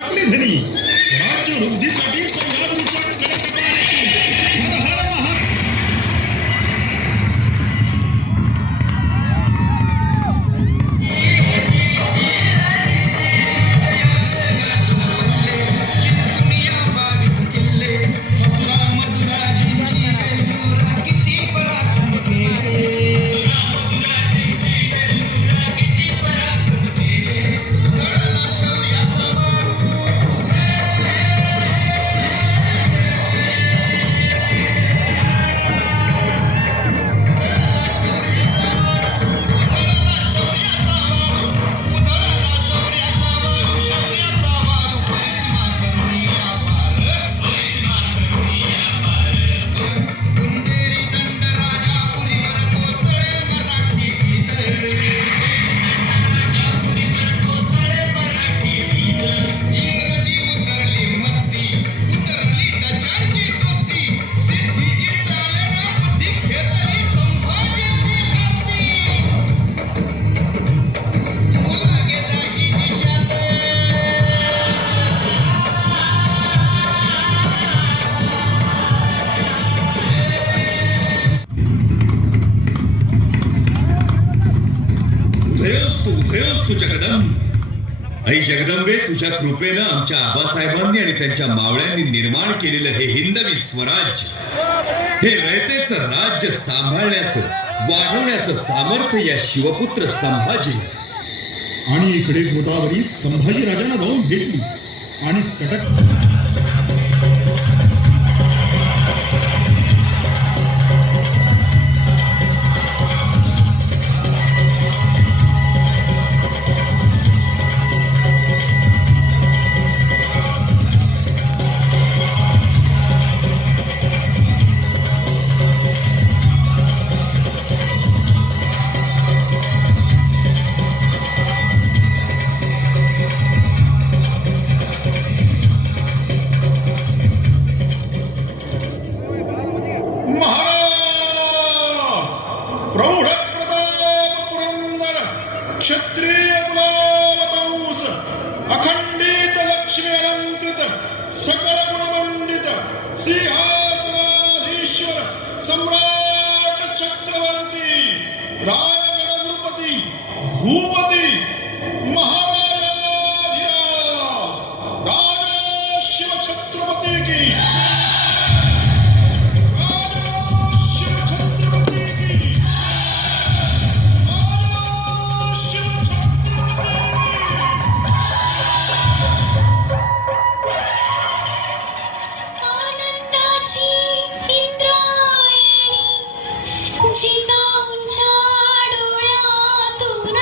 आपले धनी राज्य वृद्धीसाठी संघात रूपात कडक हर हर महा उभयोस्तु जगदंब. आई जगदंबे, तुझ्या कृपेनं आमच्या आबासाहेबांनी आणि त्यांच्या मावळ्यांनी निर्माण केलेलं हे हिंदवी स्वराज्य, हे रयतेचं राज्य सांभाळण्याचं वाढवण्याचं सामर्थ्य या शिवपुत्र संभाजी. आणि इकडे गोदावरी संभाजी राजांना जाऊन भेटली आणि कडक क्षत्रिय कुलावतंस अखंडित लक्ष्मी अलंकृत सकल गुणमंडित सिंहासनाधीश्वर सम्राट चक्रवर्ती रायगड भूपती महाराजाधिराज राजा शिव छत्रपती की जिजाऊंच्या डोळ्यातून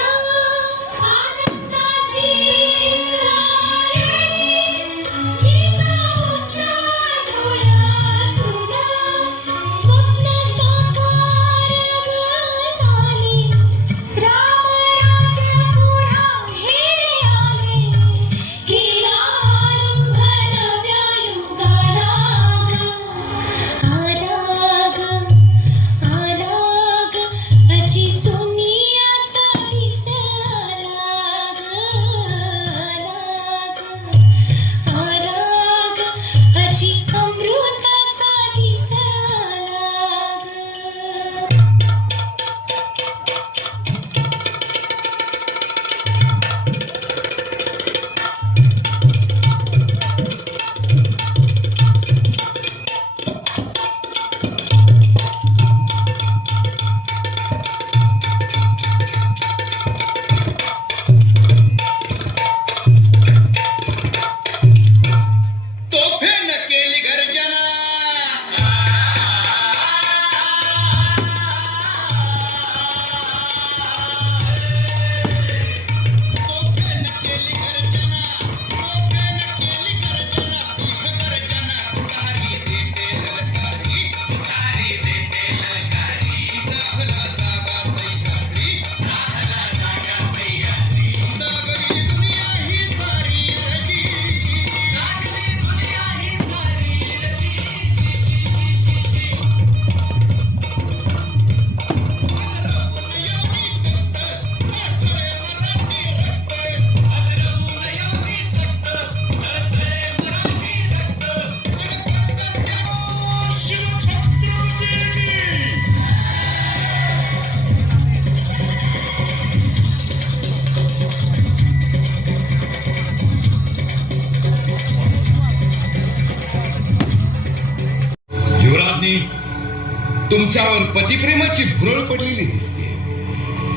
तुमच्यावर पतिप्रेमाची भुरळ पडलेली दिसते.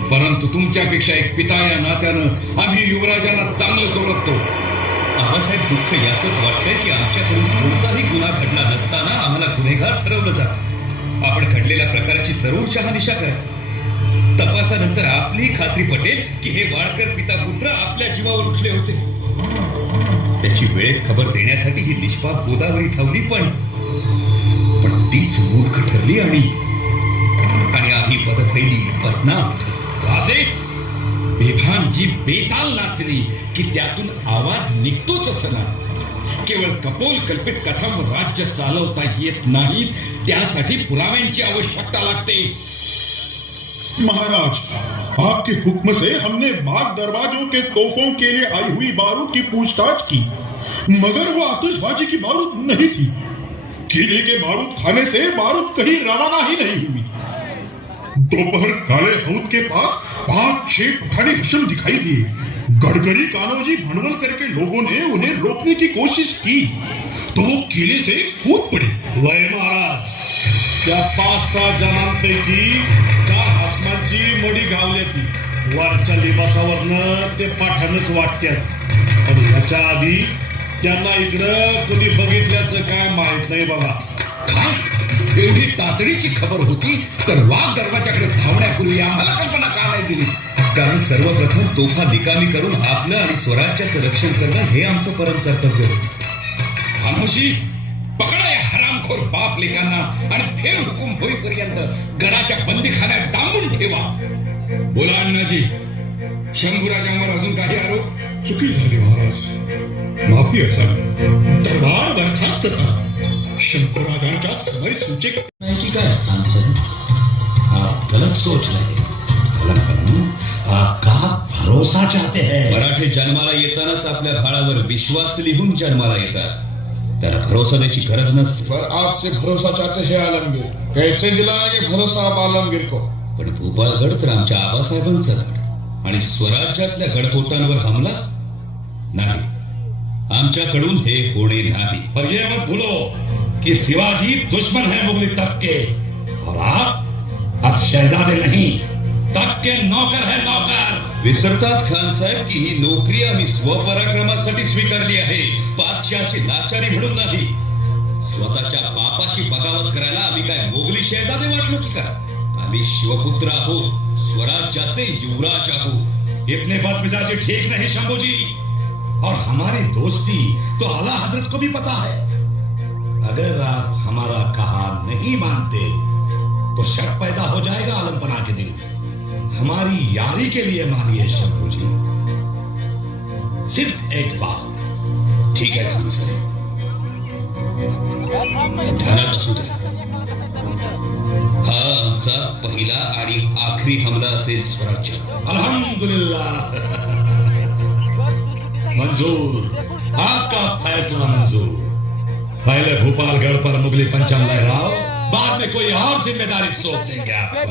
परंतु तुमच्यापेक्षा एक पिता या नात्यानं आम्ही युवराजांना चांगलंच ओळखतो. आबासाहेब, दुःख यातच वाटतंय की आमच्याकडून कोणताही गुन्हा घडला नसताना आम्हाला गुन्हेगार ठरवलं जातं. आपण घडलेल्या प्रकाराची जरूर शहानिशा करा. तपासानंतर आपली खात्री पटेल की हे वाडकर पिता पुत्र आपल्या जीवावर उठले होते. त्याची वेळेत खबर देण्यासाठी ही निष्पाप गोदावरी थावली, पण तीच मूर्ख ठरली आणि आम्ही पदफैली बदनाम ठरलो. वासे, बेभान जी बेताल नाचली की त्यातून आवाज निघतोच असं ना. केवळ कपोल कल्पित कथांवर राज्य चालवता येत नाहीत, त्यासाठी पुराव्यांची आवश्यकता लागते. महाराज, आपके हुक्म से हमने बाग दरवाजों के तोपों के लिए आई हुई बारूद की पूछताछ की, मगर वो आतिशबाजी की बारूद नहीं थी. किले के बारूद खाने से बारूद कहीं रवाना ही नहीं हुई. दोपहर काले हौद के पास 5-6 पठानी हशम दिखाई दिए. गड़गड़ी कानोजी भनवल करके लोगों ने उन्हें रोकने की कोशिश की तो वो किले से कूद पड़े. वय महाराज, त्या 5-6 जणांपैकी 4 हसमाची मडी गावली ती. वरच्या लिबासावरनं ते पाठाणच वाटतात. पण याच्या आधी त्यांना इकडं कोणी बघितल्याचं काय माहित नाही बघा. काय एवढी तातडीची खबर होती तर वाघ दरवाजाकडे धावण्यापूर्वी आम्हाला कल्पना का नाही दिली? कारण सर्वप्रथम तोफा निकामी करून आपलं आणि स्वराज्याचं रक्षण करणं हे आमचं परम कर्तव्य होतं. खामोशी, पकडा या हरामखोर बाप लेकांना आणि फेर हुकूम होईपर्यंत गडाच्या बंदीखान्यात डांबून ठेवा. बोला अण्णाजी, शंभूराजांवर अजून काही आरोप? चुकी झाली महाराज, माफी असावी. दरबार बरखास्त करा. शंकराजांच्या समय सूचक नहीं की क्या खान साहब, आप गलत सोच रहे हैं. आपका भरोसा चाहते हैं. मराठे जन्माला येतानाच आपल्या भाळावर विश्वास लिहून जन्माला येतात. त्याला भरोसा द्यायची गरज नसते. पर आपसे भरोसा चाहते हैं आलमगीर. कैसे दिलाएंगे भरोसा आप आलमगीर को? पण भोपाळगड तर आमच्या आबासाहेबांचा गड आणि स्वराज्यातल्या गडकोटांवर हमला नाही. आमच्याकडून हे होणे नाही. पर ये मत भूलो कि शिवाजी दुश्मन है मुगली तक के, और आप अब शहजादे नहीं, तक के नौकर है, नौकर. विसरतात खान साहेब की ही नोकरी आम्ही स्वपराक्रमासाठी स्वीकारली आहे, पातशाची लाचारी म्हणून नाही. स्वतःच्या बापाशी बगावत करायला आम्ही काय मोगली शहजादे वाटलो की काय? आम्ही शिवपुत्र आहोत, स्वराज्याचे युवराज आहोत. इतने बदमिजाजी ठीक नहीं शंभू जी. और हमारी दोस्ती तो आला हजरत को भी पता है. अगर आप हमारा कहा नहीं मानते तो शक पैदा हो जाएगा आलमपना के दिल में. हमारी यारी के लिए मानिए शंभू जी, सिर्फ एक बार. ठीक आहे खान साहेब, ध्यानात असू द्या. हा आमचा पहिला आणि आखरी हमला असेल स्वराज्यात. अल्हम्दुलिल्लाह, मंजूर. आपका फैसला मंजूर. पहले भोपालगढ़ पर मुगली पंचम लहराओ, बाद में कोई और जिम्मेदारी सौंप देंगे आप पर.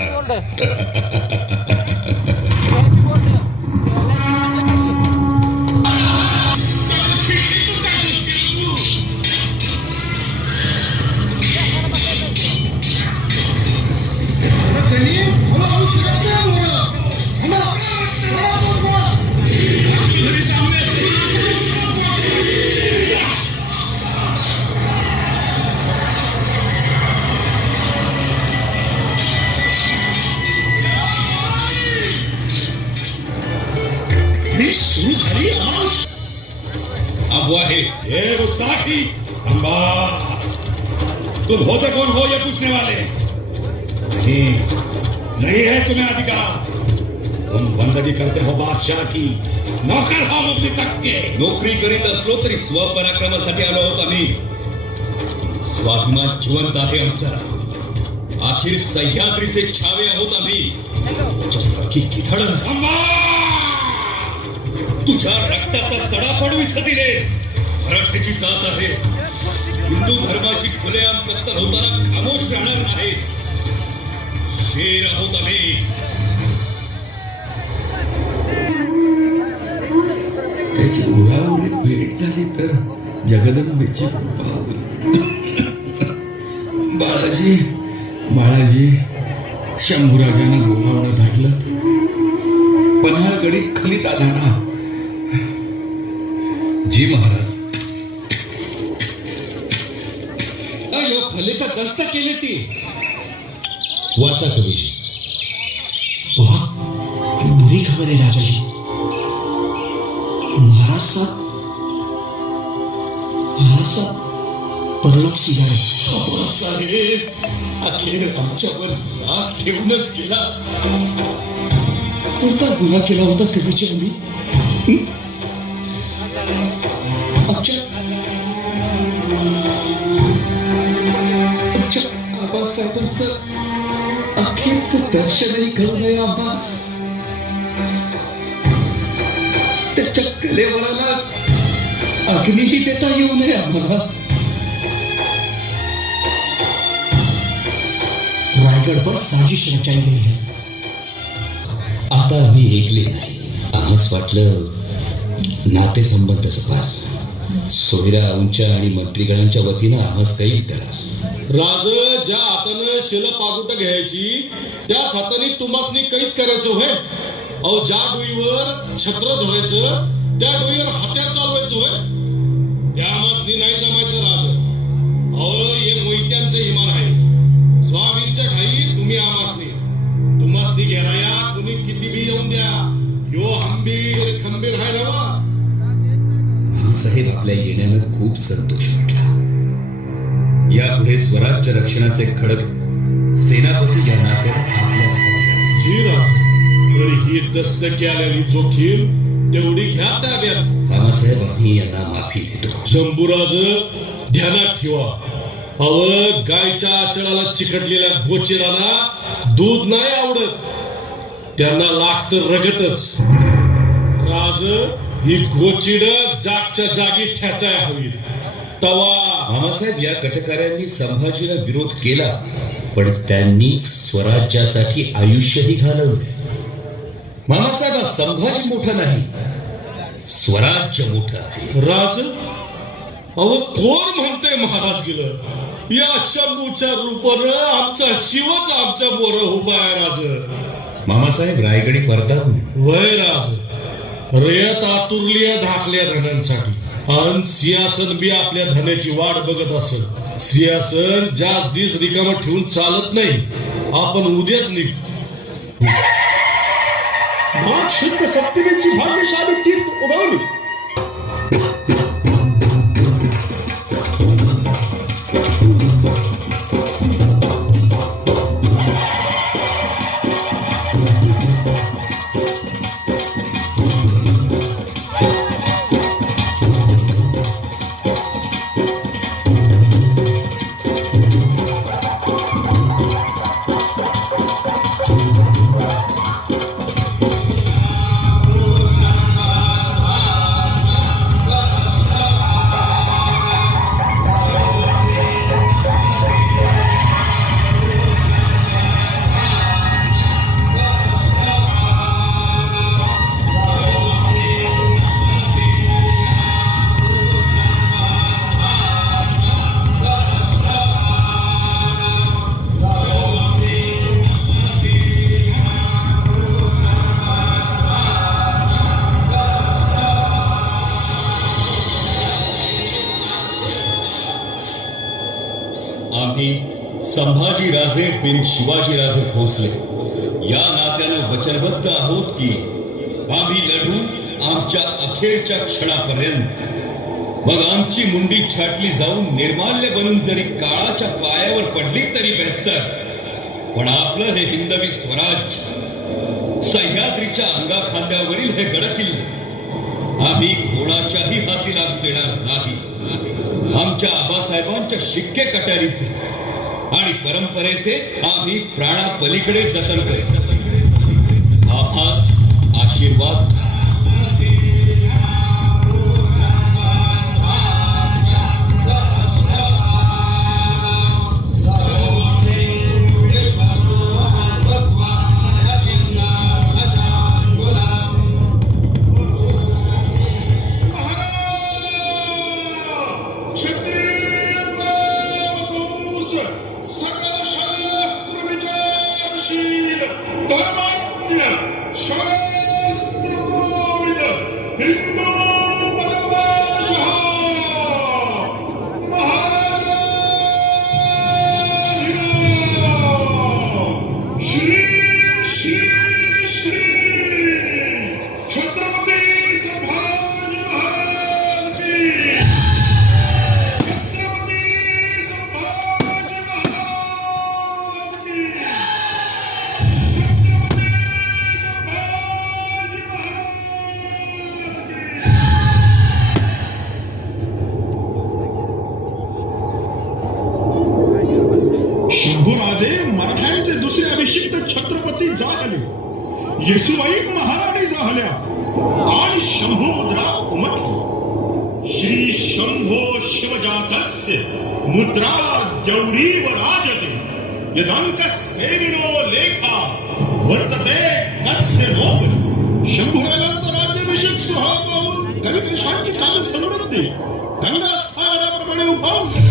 अब है ये गुस्ताखी. अम्बा, तुम होते कौन हो ये पूछने वाले? नहीं, नहीं है तुम्हें अधिकार. तुम बंदगी करते हो बादशाह की, नौकर हो मुगली तक के. नोकरी करीत असलो तरी स्वपराक्रमासाठी आलो आहोत आम्ही. स्वाभिमान जिवंत आहे आमचा. अखेर सह्याद्रीचे छावे आहोत आम्ही. तुझ्यासारखी किधडण तुझ्या रक्ताचा चढा पडू इथं दिले. मराठीची जात आहे. हिंदू धर्माची खुलेआम कत्तल होताना खामोश राहणार नाही. शेर आहोत आम्ही. त्याची उरावरी भेट झाली तर जगदंबेची कृपा होईल. बाळाजी, बाळाजी शंभूराजानं बोलावणं धाडलं. पन्हाळगडीत खलीत आधाडा. जी महाराज. अयो खलीत दस्त केली ती. वाचा कवीजी. बुरी खबर आहे राजाजी. महाराज साहेब परलोक सिगारे. साहेब अखेर आमच्यावर राग ठेवूनच गेला. कोणता गुन्हा केला होता कवीजी आम्ही? आमच्या आबासाहेबांचं अखेरचं दर्शनही करू नये आम्हास. त्याच्या कलेवराला अग्नीही देता येऊ नये आम्हाला. रायगडवर साजिश रचाई गई है. आता आम्ही ऐकले नाही. आम्हास वाटलं नातेसंबंध जपार. सोयराऊंच्या आणि मंत्रीगणांच्या वतीनं आम्हास कैद करा. राज ज्या हातानं शिल पागुट घ्यायची त्याच हाताने तुम्हासनी कैद करायचं होय. अहो ज्या डोईवर छत्र धरायचं त्या डोईवर हात्यार चालवायचं होय. त्या आम्हासनी नाही जमायचं राज. अहो हे मोहित्यांचं इमान आहे. स्वामींच्या ठाई तुम्ही तुम्हासनी घेराया कुणी किती बी येऊन द्या. यो हंबीर खंबीर आहे ना. साहेब आपल्या येण्यानं खूप संतोष वाटला. यापुढे स्वराज्य रक्षणाचे खडक सेनापती या नात्याने आपल्याच हाती आहे. जी राज. तर ही दस्तकी आलेली जोखीम तेवढी घ्या ताब्यात. मामासाहेब आम्ही यांना माफी देतो. शंभूराज ध्यानात ठेवा. गायच्या आचळाला चिकटलेल्या गोचिराला दूध नाही आवडत. त्यांना लागतं रगतच. राज ही गोचिड जागच्या जागी ठेचाय हवी. तवा मामासाहेब या कटकाऱ्यांनी संभाजीला विरोध केला पण त्यांनीच स्वराज्यासाठी आयुष्यही घालवले. मामासाहेब हा संभाजी मोठा नाही, स्वराज्य मोठं आहे. राज कोण म्हणते महाराज गेलं. या शंभूच्या रूपानं आमचा शिवच आमच्या बोर उभा आहे. राज मामासाहेब रायगडी परतात वय राज. रयत आतुरलिया धाकल्या धनांसाठी आणि सिंहासन बी आपल्या धनाची वाट बघत असेल. सिंहासन जास्त दिस रिकामं ठेवून चालत नाही. आपण उद्याच निघ. शुद्ध सप्तमीची भाग्यशाली तीर्थ उगवली. आम्ही संभाजी राजे बिन शिवाजी राजे भोसले या नात्यानं वचनबद्ध आहोत की आम्ही लढू आमच्या अखेरच्या क्षणापर्यंत. मग आमची मुंडी छाटली जाऊन निर्माल्य बनून जरी काळाच्या पायावर पडली तरी बेहत्तर. पण आपलं हे हिंदवी स्वराज्य, सह्याद्रीच्या अंगाखांद्यावरील हे गडकिल्ले आम्ही कोणाच्याही हाती लागू देणार नाही. आमच्या आबासाहेबांच्या शिक्के कटारीचे आणि परंपरेचे आम्ही प्राणापलीकडे जतन करीत. आभास आशीर्वाद. सकल शास्त्र हिंदू पदपाशः महाराज श्री श्री श्री छत्रपती संभाजी महाराज की छत्रपती संभाजी महाराज की छत्रपती संभाजी महाराज की शंभूराजे मराठ्यांचे दुसरे अभिषिक्त छत्रपती झाले. येसुबाई महाराणी झाल्या आणि शंभुमुद्रा उमटली. श्री शंभो शिवजातस्य मुद्रा द्यौरीव राजते यदंक सेविनो लेखा वर्तते कस्य नोपरी. शंभूराजांचा राज्याभिषेक सोहळा पाहून कविकशांची काल समृद्धी गंगा सागराप्रमाणे उभावली.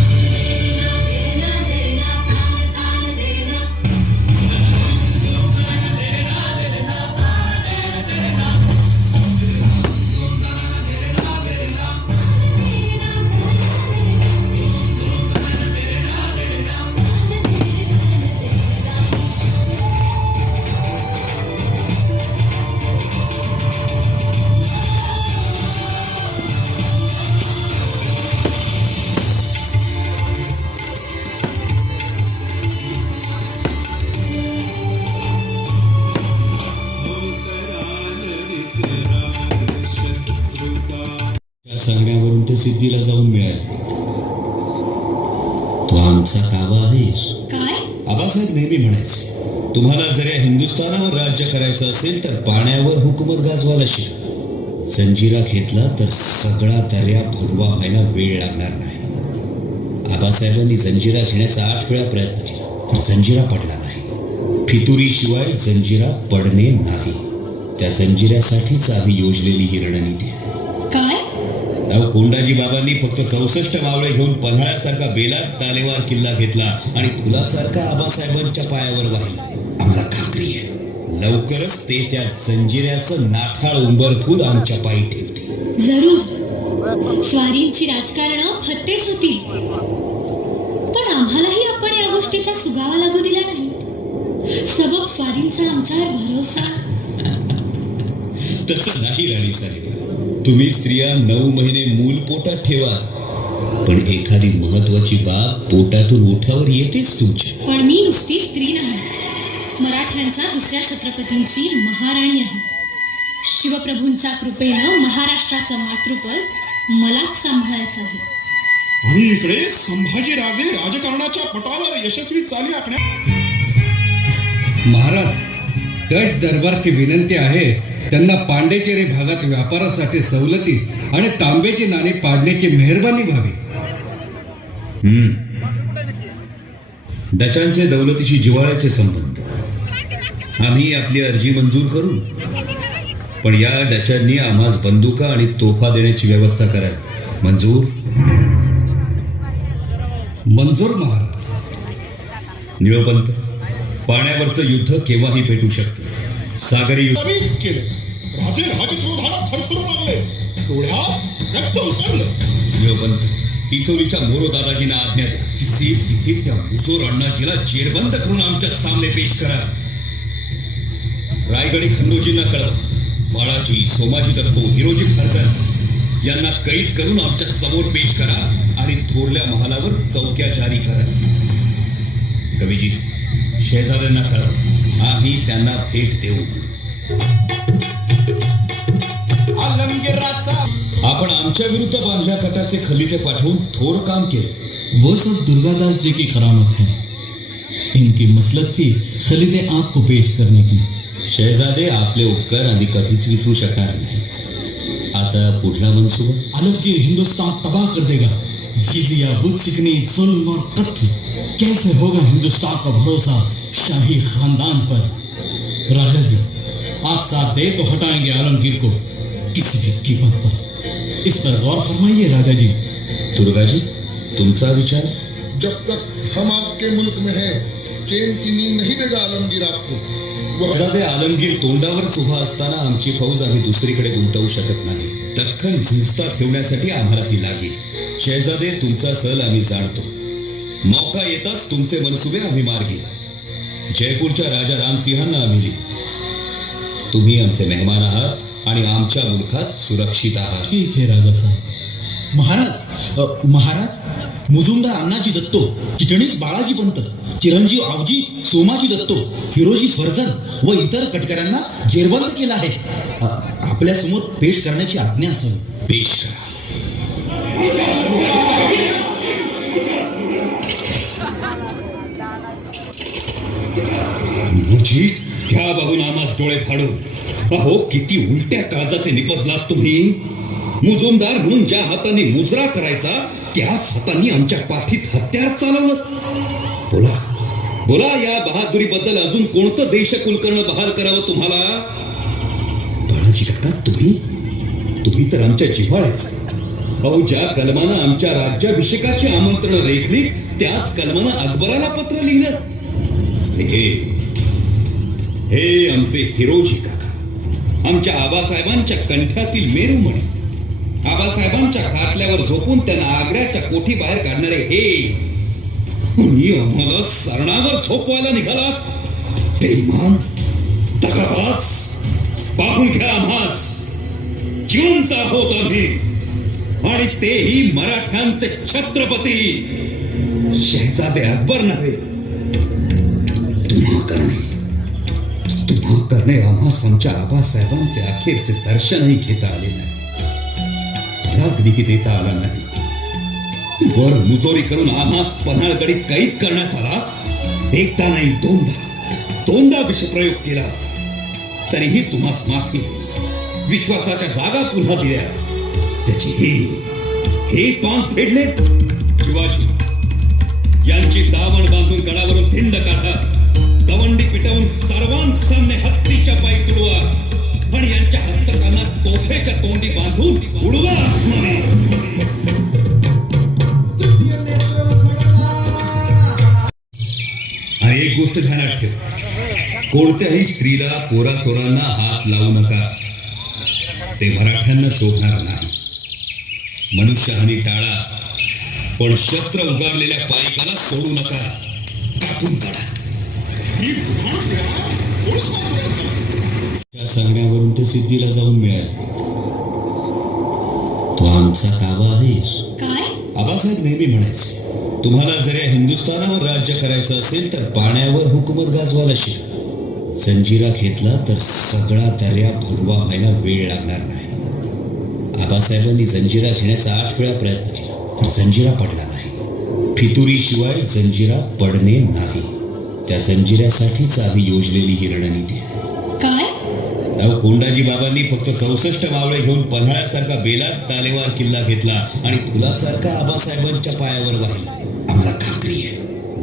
सांगण्यावरून ते सिद्धीला जाऊन मिळाले. तो आमचा कावा आहेस. काय? आबासाहेब नेहमी म्हणायचे, तुम्हाला जर या हिंदुस्थानावर राज्य करायचं असेल तर पाण्यावर हुकूमत गाजवायला शिक. जंजिरा घेतला तर सगळा दर्या भगवा व्हायला वेळ लागणार नाही. आबासाहेबांनी जंजिरा घेण्याचा 8 वेळा प्रयत्न केला पण जंजिरा पडला नाही. फितुरी शिवाय जंजिरा पडणे नाही. त्या जंजिऱ्यासाठीच आम्ही योजलेली ही रणनीती आहे. काय? कोंडाजी बाबांनी फक्त 64 मावळे घेऊन पन्हाळ्यासारखा बेलाट तालेवार किल्ला घेतला आणि फुलासारखा आबासाहेबांच्या पायावर वाहिला. आम्हाला खात्री आहे लवकरच ते त्या जंजिऱ्याचं नाठाळ उंबरफूल आमच्या पायी ठेवतील. जरूर. स्वारींची राजकारणं फत्तेच होतील. पण आम्हालाही आपण या गोष्टीचा सुगावा लागू दिला नाही. सबब स्वारींचा आमच्यावर भरोसा. तसं नाही राणी साहेब. तुम्ही स्त्रिया 9 महिने मूल पोटात ठेवा पण एखादी महत्वाची बाब पोटातून ओठावर येतेच तुमच्या. पण मी नुसती स्त्री नाही. मराठ्यांच्या दुसऱ्या छत्रपतींची महाराणी आहे. शिवप्रभूंच्या कृपेनं महाराष्ट्राचं मातृपद मलाच सांभाळायचं आहे. आणि इकडे संभाजीराजे राजकारणाच्या पटावर यशस्वी चाली आखण्यात. महाराज, डच दरबारची विनंती आहे त्यांना पांडेचेरी भागात व्यापारासाठी सवलती आणि तांब्याची नाणी पाडण्याची मेहरबानी व्हावी. डचांचे दौलतीशी जिव्हाळ्याचे संबंध. आम्ही आपली अर्जी मंजूर करू पण या डचांनी आम्हास बंदुका आणि तोफा देण्याची व्यवस्था करावी. मंजूर? मंजूर महाराज. निळपंत, पाण्यावरचं युद्ध केव्हाही पेटू शकतं. सागरी युद्ध केलं. राजे राजक्रोधाला थरथरू लागले. डोळ्यात रक्त उतरलं. निळपंत, पिचोलीच्या मोरो दादाजींना आज्ञा द्या. तिथे तिथे त्या मुजोर अण्णाजीला जेरबंद करून आमच्या सामने पेश करा. रायगडी खंडोजींना कळवा. बाळाजी, सोमाजी दत्तो, हिरोजी फरकर यांना कैद करून आमच्या समोर पेश करा आणि थोरल्या महालावर चौक्या जारी करा. कवीजी, शहजाद्यांना कळवा. आम्ही त्यांना भेट देऊ. आपण आमच्या विरुद्ध बांधल्या कटाचे खलिते पाठवून थोर काम केले. वो सब दुर्गादास जी की करामत है. इनकी मसलत थी खलीते आपको पेश करने की. शहजादे, आपले उपकार आम्ही कधीच विसरू शकणार नाही. आता पुढला मनसुबा? आलमगीर हिंदुस्तान तबाह कर देगा. जिजिया, बुत शिकनी, जुल्म और कत्ल. कैसे होगा हिंदुस्तान का भरोसा शाही खानदान पर? राजा जी, आप साथ दे तो हटाएंगे आलमगीर को किसी भी कीमत पर. इस पर गौर फरमाइए राजा जी. दुर्गाजी, तुमचा विचार? जब तक हम आपके मुल्क में हैं, चैन की नींद नहीं देगा आलमगीर आपको. शहजादे आलमगीर तोंडावरच उभा असताना आमची फौज आम्ही दुसरीकडे गुंतवू शकत नाही. दख्खन झुंजता ठेवण्यासाठी आम्हाला ती लागेल. शहजादे, तुमचा सल आम्ही जाणतो. मौका येताच तुमचे मनसुबे आम्ही मार्गी. जयपूरच्या राजा रामसिंहांना आम्ही लिहू. तुम्ही आमचे मेहमान आहात आणि आमच्या मुलखात सुरक्षित आहात. ठीक आहे राजा साहेब. महाराज मुजुमदार अण्णाजी दत्तो, चिटणीस बाळाजी पंत, चिरंजीव आवजी सोमाजी दत्तो, हिरोजी फर्जन व इतर कटकऱ्यांना जेरबंद केला आहे. आपल्या समोर पेश करण्याची आज्ञा असावी. पेश करा. मुझी त्या बघून आम्हास डोळे फाडून. अहो, किती उलट्या काळजाचे निपजलात तुम्ही. मुजुमदार म्हणून ज्या हाताने मुजरा करायचा त्याच हाताने आमच्या पाठीत हत्यार चालवलं. बोला बोला, या बहादुरीबद्दल अजून कोणतं देशकुल करणं बहाल करावं तुम्हाला? बाळाजी काका, तुम्ही तर आमच्या जिव्हाळ्याच. अहो, ज्या कलमानं आमच्या राज्याभिषेकाची आमंत्रण रेखली त्याच कलमानं अकबराला पत्र लिहिलं. हे आमचे हिरोजी काका, आमच्या आबासाहेबांच्या कंठातील मेरुमणी. आबासाहेबांच्या खाटल्यावर झोपून त्यांना आग्र्याच्या कोठी बाहेर काढणारे हे. आणि आम्हाला सरणावर झोपवायला निघाला. बेईमान, दगाबाज, पाहून घ्या आम्हास. जिवंत आहोत आम्ही, आणि तेही मराठ्यांचे छत्रपती शहजादे अकबर नव्हे. तुम्हा करणे आम्हास आमच्या आबासाहेबांचे अखेरचे दर्शनही घेता आले नाही. परागनीही देता आला नाही. वर मुजोरी करून आम्हास पन्हाळगडीत कैद करण्यात आला. एकदा नाही दोनदा विषप्रयोग केला. तरीही तुम्हास माफी दिली. विश्वासाच्या जागा पुन्हा दिल्या. त्याची हे पान फेडले. शिवाजी यांची दावण बांधून गडावरून धिंड काढा. दवंडी पिटवून सर्वांसामने हत्तीच्या पायी तुडवा आणि यांच्या हस्तकांना तोफेच्या तोंडी बांधून उडवा आसमानी. आणि एक गोष्ट ध्यानात ठेव, कोणत्याही स्त्रीला पोरासोरांना हात लावू नका. ते मराठ्यांना शोभणार नाही. मनुष्यहानी टाळा, पण शस्त्र उगारलेल्या पायकाला सोडू नका. कापून काढा. त्या सांगण्यावरून ते सिद्धीला जाऊन मिळाले. तो आमचा कावा आहेस. काय? आबासाहेब नेहमी म्हणायचे, तुम्हाला जर या हिंदुस्थानावर राज्य करायचं असेल तर पाण्यावर हुकूमत गाजवायला शिक. जंजिरा घेतला तर सगळा दर्या भगवा व्हायला वेळ लागणार नाही. आबासाहेबांनी जंजिरा घेण्याचा 8 वेळा प्रयत्न केला, पण जंजिरा पडला नाही. फितुरीशिवाय जंजिरा पडणे नाही. त्या जंजिऱ्यासाठीच आम्ही योजलेली ही रणनीती आहे. काय? अहो, कोंडाजी बाबांनी फक्त 64 मावळे घेऊन पन्हाळ्यासारखा बेलाट तालेवार किल्ला घेतला आणि फुलासारखा आबासाहेबांच्या पायावर वाहिला. आम्हाला खात्री आहे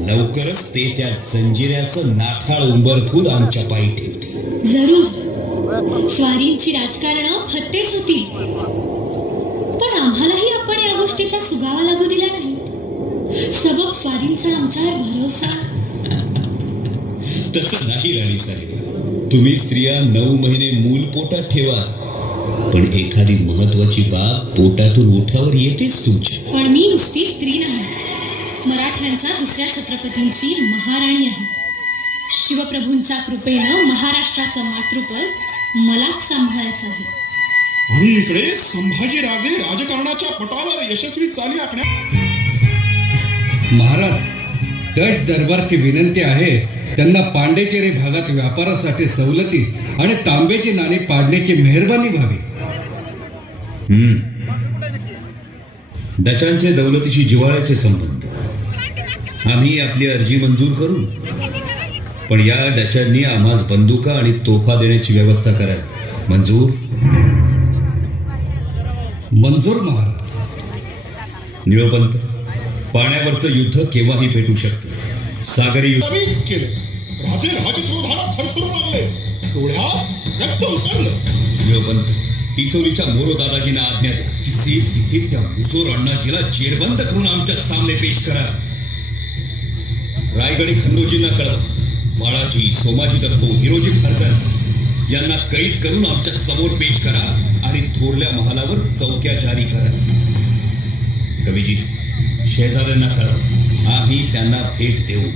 लवकरच ते त्या जंजिऱ्याचं नाठाळ उंबरफूल आमच्या पायी ठेवतील. जरूर. स्वारींची राजकारण फत्तेच होतील, पण आम्हालाही आपण या गोष्टीचा सुगावा लागू दिला नाही. सबब स्वारींचा आमच्यावर भरोसा. तसं नाही राणी साहेब. तुम्ही स्त्रिया 9 महिने मूल पोटात ठेवा, पण एखादी महत्वाची बाब पोटातून ओठावर येतेच तुमच्या. पण मी नुसती स्त्री नाही, मराठ्यांच्या दुसऱ्या छत्रपतींची महाराणी आहे. शिवप्रभूंच्या कृपेनं महाराष्ट्राचं मातृपद मलाच सांभाळायचं आहे. आणि इकडे संभाजी राजे राजकारणाच्या पटावर यशस्वी चाली आखण्यात. महाराज, डच दरबारची विनंती आहे त्यांना पांडेचेरी भागात व्यापारासाठी सवलती आणि तांब्याची नाणी पाडण्याची मेहरबानी व्हावी. डचांचे दौलतीशी जिव्हाळ्याचे संबंध. आम्ही आपली अर्जी मंजूर करू, पण या डचांनी आम्हास बंदुका आणि तोफा देण्याची व्यवस्था करावी. मंजूर? मंजूर महाराज. निळपंत, पाण्यावरचं युद्ध केव्हाही पेटू शकतं. सागरी युद्ध केलं. राजे राजक्रोधाला थरथरू लागले. डोळ्यात रक्त उतरलं. निळपंत, पिचोलीच्या मोरो दादाजींना आज्ञा द्या. तिथे त्या मुजोर अण्णाजीला जेरबंद करून आमच्या सामने पेश करा. रायगडी खंडोजींना कळवा. बाळाजी, सोमाजी दत्तो, हिरोजी फर्जन यांना कैद करून आमच्या समोर पेश करा आणि थोरल्या महालावर चौक्या जारी करा. कवीजी, शहजाद्यांना कळव, आम्ही त्यांना भेट देऊ.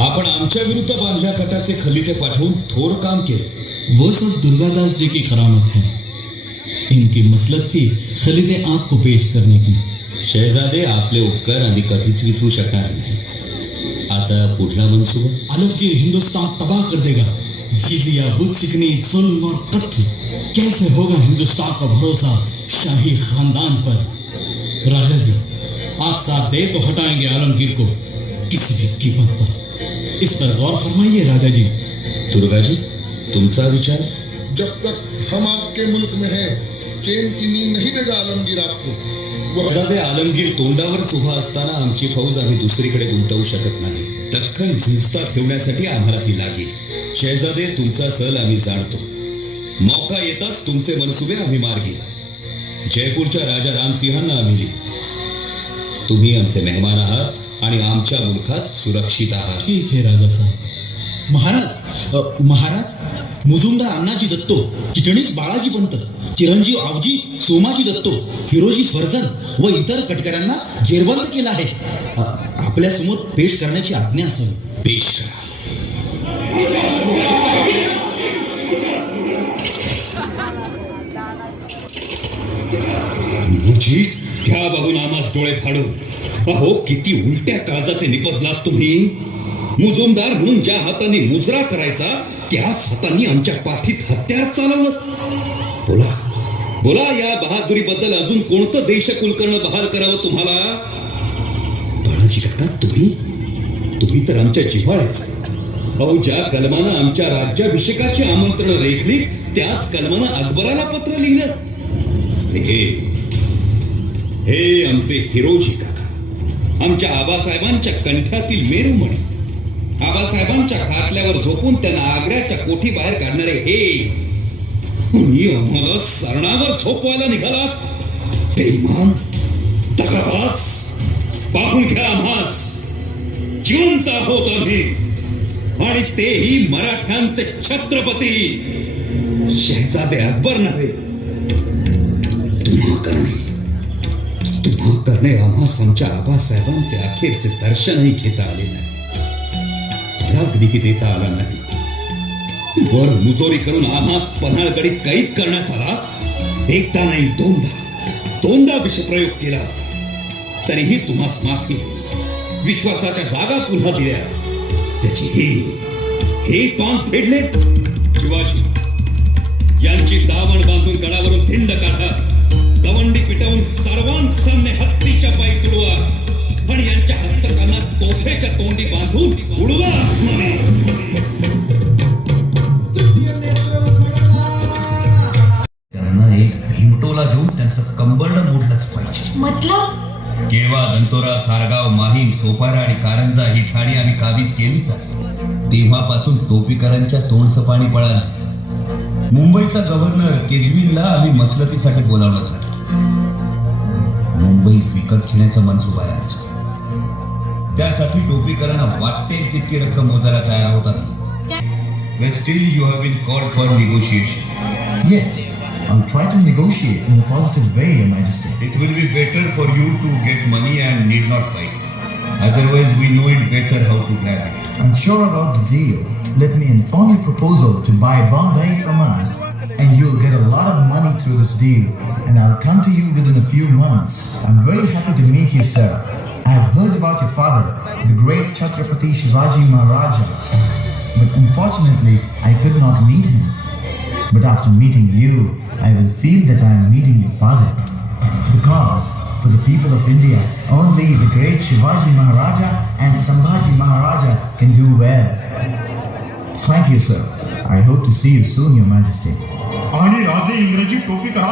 आपण आमच्या विरुद्ध बांधल्या कटाचे खलिते पाठवून थोर काम केले. वो सब दुर्गादास जी की करामत है. इनकी मसलत थी खलीदे आपको पेश करने की. शहजादे, आपले उपकार आम्ही कधीच विसरू शकणार नाही. आता पुढला मनसुबा. आलमगीर हिंदुस्तान तबाह कर देगा. जिजिया, बुत शिकनी, जुल्म और कत्ल. कैसे होगा हिंदुस्तान का भरोसा शाही खानदान पर. राजा जी, आप साथ दे तो हटाएंगे आलमगीर को किसी भी कीमत पर. इस पर गौर फरमाइए राजा जी. दुर्गाजी, तुमचा विचार. जब तक हम आपके मुल्क में हैं, चैन की नींद नहीं देगा आलमगीर आपको. शहजादे, आलमगीर तोंडावरच उभा असताना आमची फौज आम्ही दुसरीकडे गुंतवू शकत नाही. दख्खन झुंजता ठेवण्यासाठी आम्हाला ती लागेल. शहजादे, तुमचा सल आम्ही जाणतो. मौका येताच तुमचे मनसुबे आम्ही मार्गी. जयपूरच्या राजा रामसिंहांना आम्ही लिहू. तुम्ही आमचे मेहमान आहात आणि आमच्या मुलखात सुरक्षित आहात. ठीक है राजा साहब. महाराज, मुजुमदार अण्णाजी दत्तो, चिटणीस बाळाजी पंत, चिरंजीव आवजी सोमाजी दत्तो, हिरोजी फर्जन व इतर कटकऱ्यांना जेरबंद केला आहे. आपल्या समोर पेश करण्याची आज्ञा असावी. पेश करा. मुझी त्या बघून आम्हास डोळे फाडून. अहो, किती उलट्या काळजाचे निपजलात तुम्ही. मुजुमदार म्हणून ज्या हाताने मुजरा करायचा त्याच हातांनी आमच्या पाठीत हत्यार चालवलं. बोला बोला, या बहादुरीबद्दल अजून कोणतं देशकुल करणं बहाल करावं तुम्हाला. बाळाजी काका, तुम्ही तर आमच्या जिव्हाळ्याच. अहो, ज्या कलमानं आमच्या राज्याभिषेकाची आमंत्रण रेखली त्याच कलमानं अकबराला पत्र लिहिलं. हे आमचे हिरोजी काका, आमच्या आबासाहेबांच्या कंठातील मेरुमणी. आबासाहेबांच्या खाटल्यावर झोपून त्यांना आग्र्याच्या कोठी बाहेर काढणारे हे. आणि आम्हाला सरणावर झोपवायला निघाला. बेईमान, दगाबाज, पाहून घ्या आम्हास. जिवंत आहोत आम्ही, आणि तेही मराठ्यांचे छत्रपती शहजादे अकबर नव्हे. तुम्हा करणे आम्हास आमच्या आबासाहेबांचे अखेरचे दर्शनही घेता आले नाही. रागनीही देता आला नाही. वर मुजोरी करून आम्हास पन्हाळगडी कैद करण्यात आला. एकदा नाही, दोनदा विषप्रयोग केला. तरीही तुम्हास माफी दिली. विश्वासाच्या जागा पुन्हा दिल्या. त्याची हे तोंड फेडले. शिवाजी यांची दावण बांधून गडावरून धिंड काढा. दवंडी पिटवून सर्वांसामने हत्तीच्या पायी तुडवा आणि यांच्या हस्तकांना तोफेच्या तोंडी बांधून उडवा आसमाने. त्यांना एक भीमटोला देऊन त्यांचं कंबरड मोडलंच पाहिजे. मतलब केव्हा, दंतोरा, सारगाव, माहीम, सोपारा आणि कारंजा ही ठाणी आम्ही काबीज केलीच आहे. तेव्हापासून टोपीकरांच्या तोंडचं पाणी पळालं. मुंबईचा गव्हर्नर केजरीवालला आम्ही मसलतीसाठी बोलावलं होतं. मुंबई विकत घेण्याचा मनसुबा आहे आमचा. त्यासाठी टोपीकरांना वाटेल तितकी रक्कम मोजायला तयार आहोत आम्ही. Still you have been called for negotiation. Yes, I'll try to negotiate in a positive way, Your Majesty. It will be better for you to get money and need not fight. Otherwise, we know it better how to grab it. I'm sure about the deal. Let me inform your proposal to buy Bombay from us, and you'll get a lot of money through this deal, and I'll come to you within a few months. I'm very happy to meet you, sir. I have heard about your father, the great Chhatrapati Shivaji Maharaja, but unfortunately, I could not meet him. But after meeting you, I will feel that I am meeting your father. Because for the people of India, only the great Shivaji Maharaja and Sambhaji Maharaja can do well. Thank you, sir. I hope to see you soon, Your Majesty. आणि राजे इंग्रजी टोपी करा.